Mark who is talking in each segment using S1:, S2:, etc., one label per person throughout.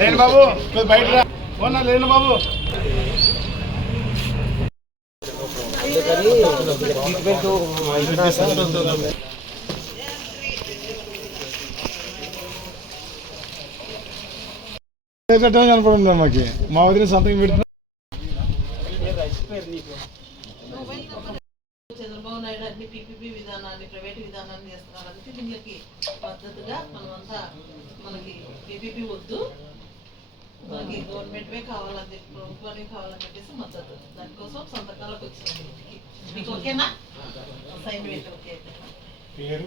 S1: లేను బాబు మీరు బయట రా. లేను బాబు. కనపడుతుంది మాకి. మా వదిన సంతకం పెడుతున్నా.
S2: అన్ని పీపీపీ విధానాన్ని ప్రైవేట్ విధానాన్ని చేస్తున్నారు అందుకే దీనికి పద్ధతిగా మనమంతా మనకి పీపీపీ వద్దు. మనకి గవర్నమెంట్వే కావాలని చెప్పి ప్రభుత్వానికి కావాలని చెప్పేసి మద్దతు. దానికోసం సంతకాలకు వచ్చినాం మీకు ఓకేనా? సైన్ పెట్టి ఓకే.
S1: పేరు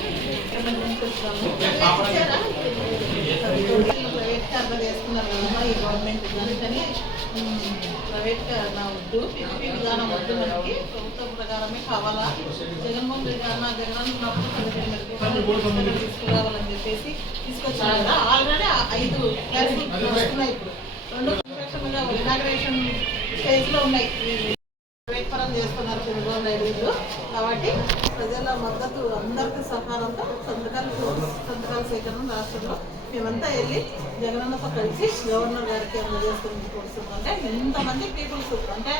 S2: ప్రైవేట్గా చేస్తున్నారు కదమ్మా ఈ గవర్నమెంట్ అందుకని ప్రైవేట్ నా వద్దు పిపి విధానం వద్దు మనకి ప్రభుత్వం ప్రకారమే కావాలా జగన్మోహన్ రెడ్డి అన్న జగన్ తీసుకురావాలని చెప్పేసి తీసుకొచ్చారు కదా ఆల్రెడీ ఐదు క్లాసులు వస్తున్నాయి ఇప్పుడు రెండు ఇనాగ్రేషన్ ఉన్నాయి ఈ చేస్తున్నారు చంద్రబాబు నాయుడు వీళ్ళు కాబట్టి ప్రజల మద్దతు అందరికీ సహకారంతో సంతకాలు సంతకాల సేకరణ రాష్ట్రంలో మేమంతా వెళ్ళి జగనన్నతో కలిసి గవర్నర్ గారికి అందజేస్తుంది కోరుతున్నాం. అంటే ఇంతమంది పీపుల్స్ అంటే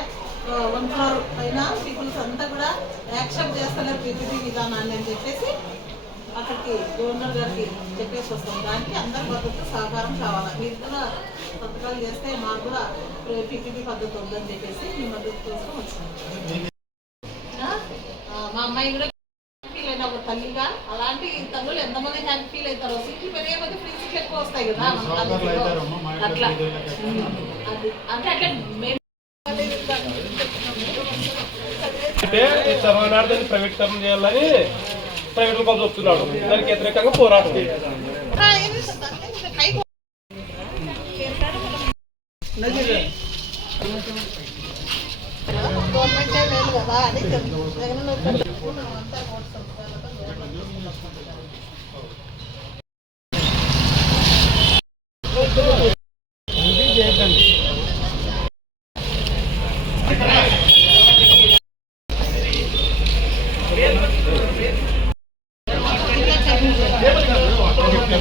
S2: వన్ క్రోర్ పైన పీపుల్స్ అంతా కూడా యాక్సెప్ట్ చేస్తలేరు పీపీపీ విధానాన్ని అని చెప్పేసి అక్కడికి గవర్నర్ గారికి చెప్పేసి వస్తాం. దానికి అందరి మద్దతు సహకారం కావాలి? మీరు కూడా సంతకాలు చేస్తే మాకు కూడా పీపీపీ పద్ధతి ఉందని చెప్పేసి మీ మద్దతు కోసం వచ్చినాం? ఆ, మా అమ్మాయి కూడా ఫీల్ అయిన ఒక తల్లిగా అలాంటి తల్లులు ఎంతమంది హ్యాపీ ఫీల్ అవుతారో సీట్లు పెరిగే కొద్ది ఫ్రీ సీట్లు ఎక్కువ వస్తాయి కదా. అట్లా. అది అంటే అట్లా మేము
S3: అంటే ఈ సర్వనార్థాన్ని ప్రైవేటీకరణ చేయాలని ప్రైవేట్ కొంత వస్తున్నాడు దానికి వ్యతిరేకంగా పోరాటం
S2: ఆ, ఏం చేస్తారు?